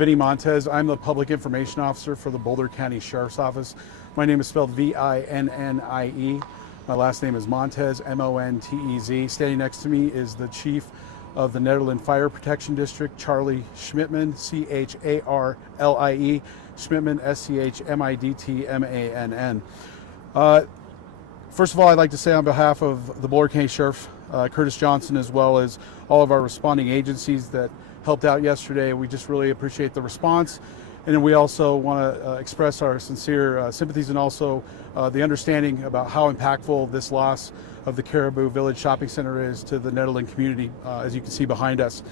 Vinny Montez. I'm the Public Information Officer for the Boulder County Sheriff's Office. My name is spelled V-I-N-N-I-E. My last name is Montez, M-O-N-T-E-Z. Standing next to me is the Chief of the Nederland Fire Protection District, Charlie Schmidtman, C-H-A-R-L-I-E, Schmidtman, S-C-H-M-I-D-T-M-A-N-N. First of all, I'd like to say on behalf of the Boulder County Sheriff, Curtis Johnson, as well as all of our responding agencies that helped out yesterday, we just really appreciate the response. And then we also want to express our sincere sympathies and also the understanding about how impactful this loss of the Caribou Village Shopping Center is to the Nederland community, as you can see behind us.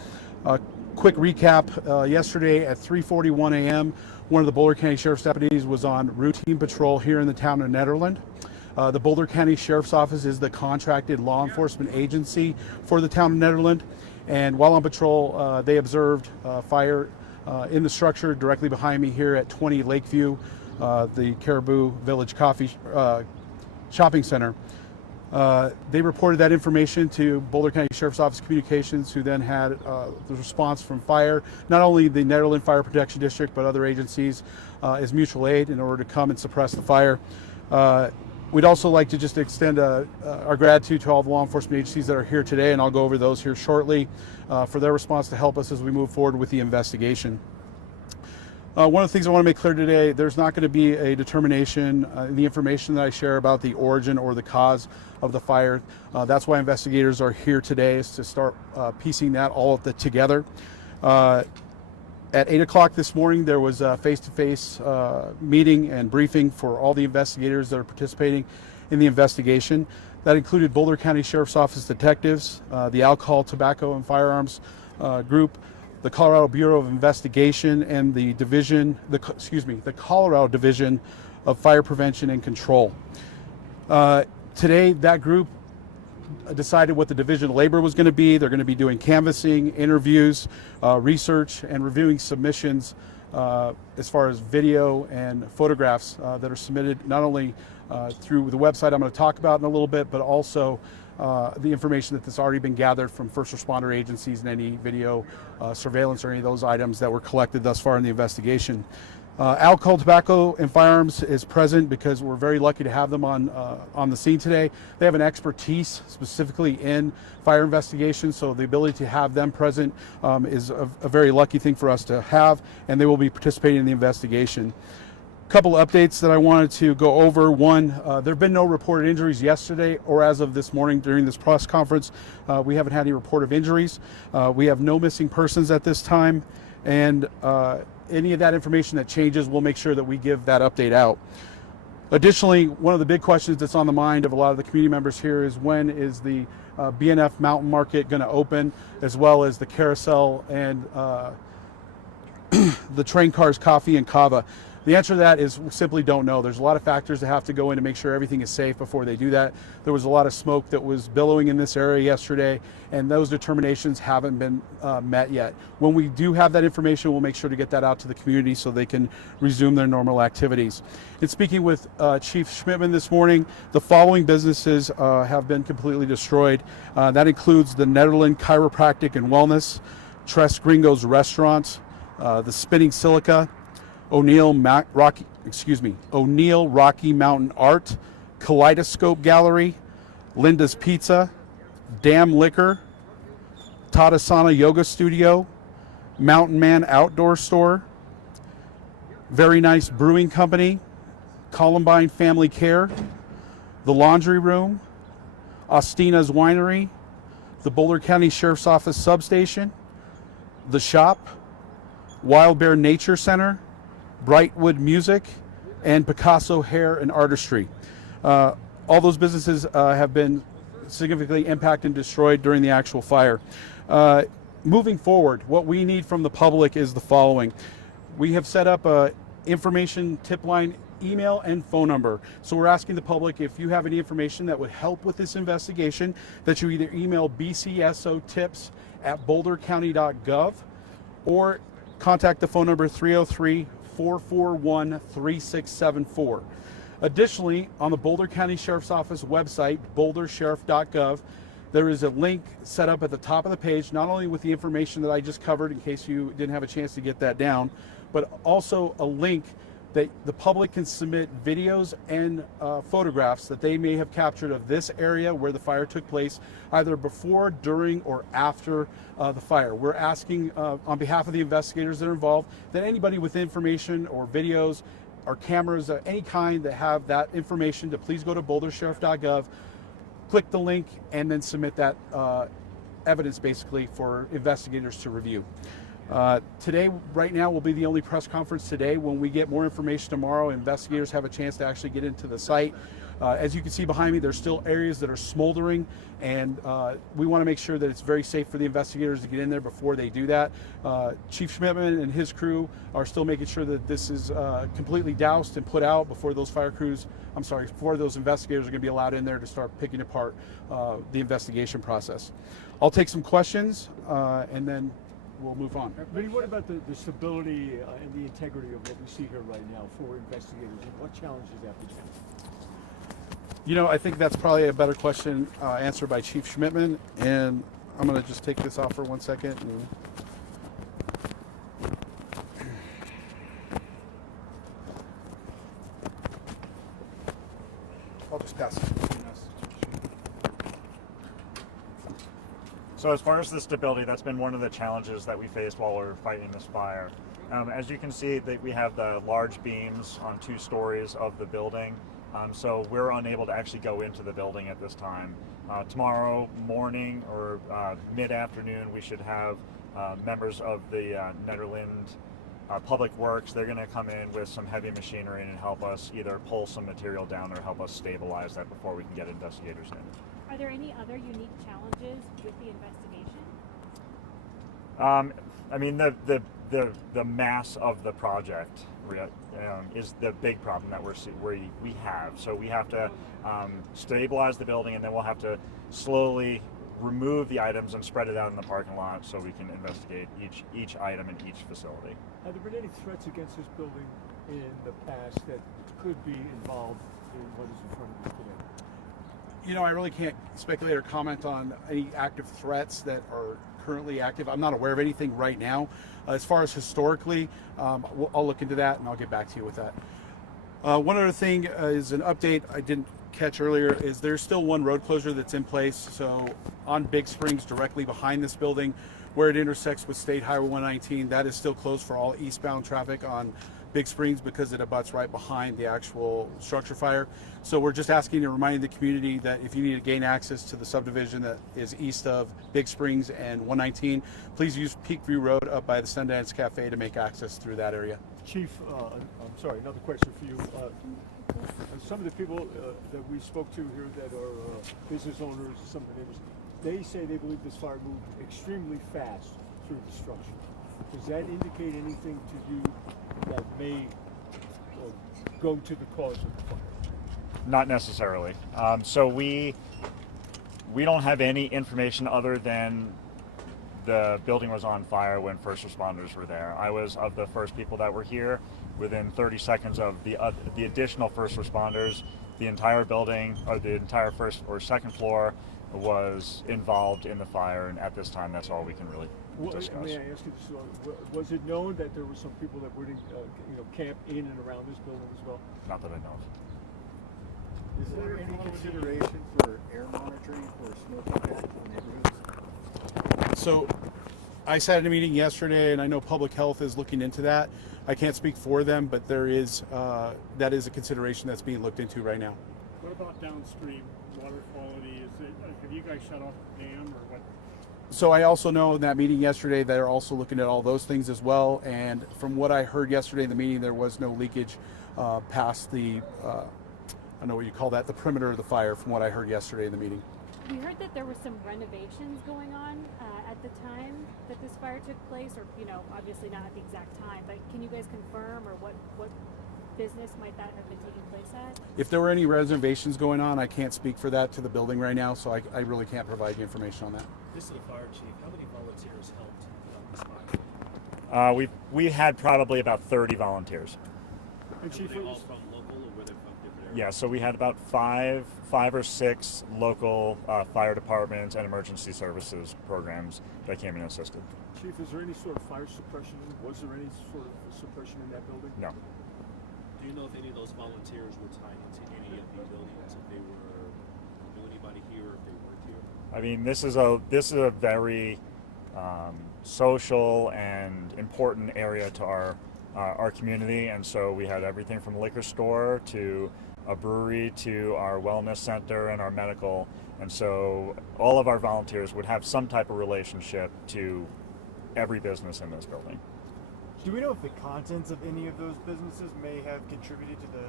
Quick recap, yesterday at 3:41 a.m., one of the Boulder County Sheriff's deputies was on routine patrol here in the town of Nederland. The Boulder County Sheriff's Office is the contracted law enforcement agency for the town of Nederland. And while on patrol, they observed fire in the structure directly behind me here at 20 Lakeview, the Caribou Village Shopping Center. They reported that information to Boulder County Sheriff's Office Communications, who then had the response from fire, not only the Nederland Fire Protection District, but other agencies as mutual aid in order to come and suppress the fire. We'd also like to just extend our gratitude to all the law enforcement agencies that are here today, and I'll go over those here shortly, for their response to help us as we move forward with the investigation. One of the things I want to make clear today, there's not going to be a determination in the information that I share about the origin or the cause of the fire. That's why investigators are here today, is to start piecing that all together. At 8 o'clock this morning, there was a face-to-face meeting and briefing for all the investigators that are participating in the investigation. That included Boulder County Sheriff's Office detectives, the Alcohol, Tobacco, and Firearms group, the Colorado Bureau of Investigation, and the Colorado Division of Fire Prevention and Control. Today, that group decided what the division of labor was going to be. They're going to be doing canvassing, interviews, research, and reviewing submissions as far as video and photographs that are submitted not only through the website I'm going to talk about in a little bit, but also the information that's already been gathered from first responder agencies and any video surveillance or any of those items that were collected thus far in the investigation. Alcohol, Tobacco, and Firearms is present because we're very lucky to have them on the scene today. They have an expertise specifically in fire investigations, so the ability to have them present is a very lucky thing for us to have, and they will be participating in the investigation. A couple of updates that I wanted to go over. One, there have been no reported injuries yesterday or as of this morning during this press conference. We haven't had any report of injuries. We have no missing persons at this time, and any of that information that changes, we'll make sure that we give that update out. Additionally, one of the big questions that's on the mind of a lot of the community members here is when is the B&F Mountain Market going to open, as well as the Carousel and the Train Cars Coffee and Kava. The answer to that is we simply don't know. There's a lot of factors that have to go in to make sure everything is safe before they do that. There was a lot of smoke that was billowing in this area yesterday, and those determinations haven't been met yet. When we do have that information, we'll make sure to get that out to the community so they can resume their normal activities. In speaking with Chief Schmidtman this morning, the following businesses have been completely destroyed. That includes the Nederland Chiropractic and Wellness, Tres Gringos Restaurant, the Spinning Silica, O'Neill Rocky Mountain Art, Kaleidoscope Gallery, Linda's Pizza, Dam Liquor, Tadasana Yoga Studio, Mountain Man Outdoor Store, Very Nice Brewing Company, Columbine Family Care, The Laundry Room, Ostina's Winery, the Boulder County Sheriff's Office Substation, The Shop, Wild Bear Nature Center, Brightwood Music, and Picasso Hair and Artistry. All those businesses have been significantly impacted and destroyed during the actual fire. Moving forward, what we need from the public is the following. We have set up a information tip line, email, and phone number. So we're asking the public, if you have any information that would help with this investigation, that you either email bcsotips@bouldercounty.gov or contact the phone number 303-441-3674. Additionally, on the Boulder County Sheriff's Office website, bouldersheriff.gov, There is a link set up at the top of the page, not only with the information that I just covered in case you didn't have a chance to get that down, but also a link that the public can submit videos and photographs that they may have captured of this area where the fire took place, either before, during, or after the fire. We're asking on behalf of the investigators that are involved that anybody with information or videos or cameras of any kind that have that information to please go to bouldersheriff.gov, click the link, and then submit that evidence basically for investigators to review. Today, right now, will be the only press conference today. When we get more information tomorrow, investigators have a chance to actually get into the site. As you can see behind me, there's still areas that are smoldering, and we want to make sure that it's very safe for the investigators to get in there before they do that. Chief Schmidtman and his crew are still making sure that this is completely doused and put out before those before those investigators are going to be allowed in there to start picking apart the investigation process. I'll take some questions and then we'll move on. Vinny, what about the stability and the integrity of what we see here right now for investigators, and what challenges that present? You know, I think that's probably a better question answered by Chief Schmidtman, and I'm going to just take this off for 1 second. I'll just pass it. So as far as the stability, that's been one of the challenges that we faced while we were fighting this fire. As you can see, we have the large beams on 2 stories of the building, so we're unable to actually go into the building at this time. Tomorrow morning or mid-afternoon, we should have members of the Nederland Public Works. They're going to come in with some heavy machinery and help us either pull some material down or help us stabilize that before we can get investigators in. Are there any other unique challenges with the investigation? I mean, the mass of the project is the big problem that we have. So we have to stabilize the building, and then we'll have to slowly remove the items and spread it out in the parking lot so we can investigate each item in each facility. Have there been any threats against this building in the past that could be involved in what is in front of us today? You know, I really can't speculate or comment on any active threats that are currently active. I'm not aware of anything right now. As far as historically, I'll look into that and I'll get back to you with that. One other thing is an update I didn't catch earlier is there's still one road closure that's in place. So on Big Springs, directly behind this building, where it intersects with State Highway 119, that is still closed for all eastbound traffic on Big Springs because it abuts right behind the actual structure fire. So we're just asking and reminding the community that if you need to gain access to the subdivision that is east of Big Springs and 119, please use Peakview Road up by the Sundance Cafe to make access through that area. Chief, I'm sorry, another question for you. Some of the people that we spoke to here that are business owners, some of the neighbors, they say they believe this fire moved extremely fast through the structure. Does that indicate anything to you that may go to the cause of the fire? Not necessarily. So we don't have any information other than the building was on fire when first responders were there. I was of the first people that were here. Within 30 seconds of the additional first responders, the entire building, or the entire first or second floor, was involved in the fire, and at this time, that's all we can really discuss. May I ask you this? Was it known that there were some people that would, camp in and around this building as well? Not that I know of. Is there any consideration for air monitoring for smoke impact in neighborhoods? So I sat in a meeting yesterday, and I know public health is looking into that. I can't speak for them, but that is a consideration that's being looked into right now. What about downstream water quality? Have you guys shut off the dam or what? So I also know in that meeting yesterday, they're also looking at all those things as well. And from what I heard yesterday in the meeting, there was no leakage past the, I don't know what you call that, the perimeter of the fire, from what I heard yesterday in the meeting. We heard that there were some renovations going on at the time that this fire took place, or obviously not at the exact time, but can you guys confirm, or what business might that have been taking place at? If there were any reservations going on, I can't speak for that to the building right now, so I really can't provide you information on that. This is the fire chief. How many volunteers helped on this fire? We had probably about 30 volunteers. And Chief, Were they all from local, or were they from different Yeah, so we had about five or six local fire departments and emergency services programs that came in and assisted. Chief, is there any sort of fire suppression? Was there any sort of suppression in that building? No. Do you know if any of those volunteers were tied into any of the buildings? If they were, knew anybody here, or if they weren't here? I mean, this is a very social and important area to our community, and so we had everything from a liquor store to a brewery to our wellness center and our medical, and so all of our volunteers would have some type of relationship to every business in this building. Do we know if the contents of any of those businesses may have contributed to the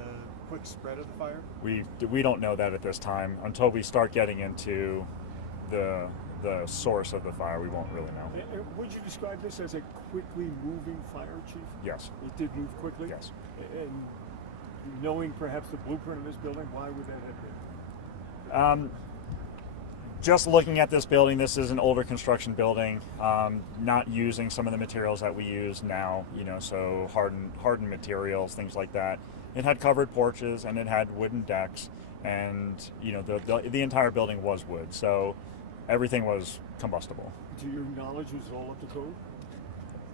quick spread of the fire? We don't know that at this time. Until we start getting into the source of the fire, we won't really know. And would you describe this as a quickly moving fire, Chief? Yes. It did move quickly? Yes. And knowing perhaps the blueprint of this building, why would that have been? Just looking at this building, this is an older construction building, not using some of the materials that we use now, so hardened materials, things like that. It had covered porches and it had wooden decks, and the entire building was wood, so everything was combustible. To your knowledge, was it all up to code?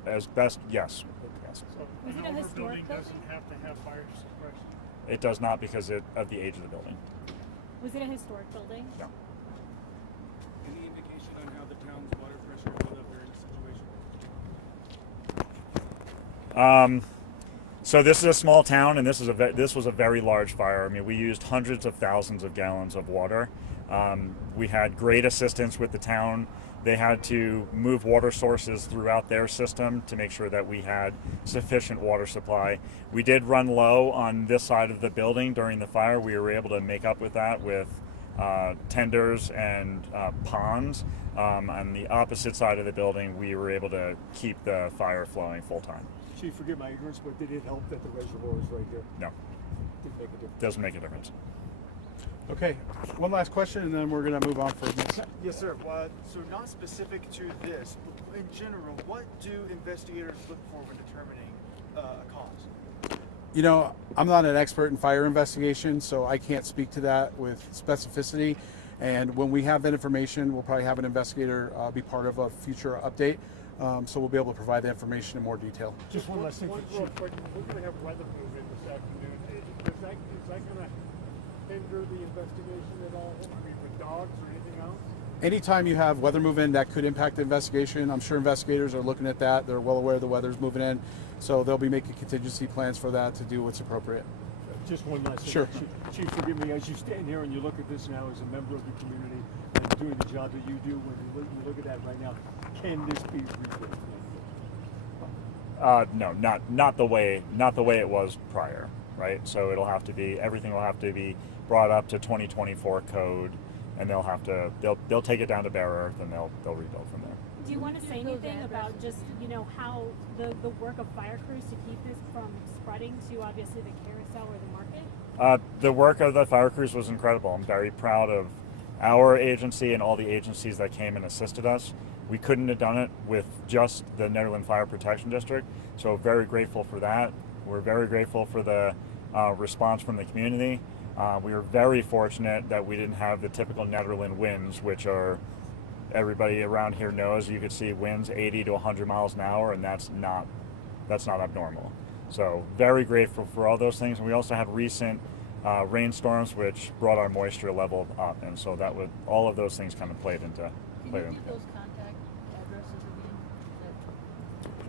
As best, yes. Yes. So Was it an a older historic building building? doesn't have to have fire suppression. It does not because of the age of the building. Was it a historic building? No. Any indication on how the town's water pressure went up during the situation? So this is a small town, and this was a very large fire. I mean, we used hundreds of thousands of gallons of water. We had great assistance with the town. They had to move water sources throughout their system to make sure that we had sufficient water supply. We did run low on this side of the building during the fire. We were able to make up with that with tenders and ponds. On the opposite side of the building, we were able to keep the fire flowing full time. Chief, forgive my ignorance, but did it help that the reservoir is right there? No, Didn't make a difference. doesn't make a difference. Okay, one last question, and then we're going to move on for this. Yes, sir. So not specific to this, but in general, what do investigators look for when determining a cause? I'm not an expert in fire investigation, so I can't speak to that with specificity. And when we have that information, we'll probably have an investigator be part of a future update. So we'll be able to provide that information in more detail. Just one last thing for Real Chief. quick, we're going to have weather move in this afternoon. Is that going to hinder the investigation at all? I mean, with dogs or anything else? Anytime you have weather move in, that could impact the investigation. I'm sure investigators are looking at that. They're well aware the weather's moving in. So they'll be making contingency plans for that to do what's appropriate. Just one last thing. Sure. Chief, forgive me, as you stand here and you look at this now as a member of the community and doing the job that you do, when you look at that right now, can this be rebuilt? No, not the way it was prior, right? So everything will have to be brought up to 2024 code, and they'll take it down to bare earth, and they'll rebuild from there. Do you want to say anything about just, how the work of fire crews to keep this from spreading to obviously the carousel or the market? The work of the fire crews was incredible. I'm very proud of our agency and all the agencies that came and assisted us. We couldn't have done it with just the Nederland Fire Protection District, so very grateful for that. We're very grateful for the response from the community. We were very fortunate that we didn't have the typical Nederland winds, which are, everybody around here knows, you could see winds 80 to 100 miles an hour, and that's not abnormal. So very grateful for all those things. And we also had recent rainstorms, which brought our moisture level up, and so all of those things kind of played into it. Those contact addresses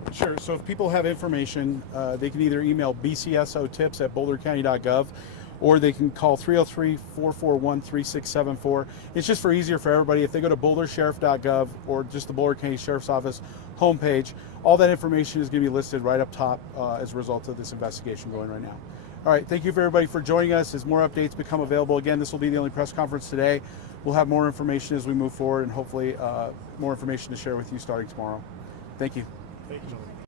again? Sure. So if people have information, they can either email bcsotips@bouldercounty.gov, or they can call 303-441-3674. It's just easier for everybody. If they go to bouldersheriff.gov or just the Boulder County Sheriff's Office homepage, all that information is going to be listed right up top as a result of this investigation going right now. All right, thank you for everybody for joining us. As more updates become available, again, this will be the only press conference today. We'll have more information as we move forward, and hopefully more information to share with you starting tomorrow. Thank you. Thank you, gentlemen.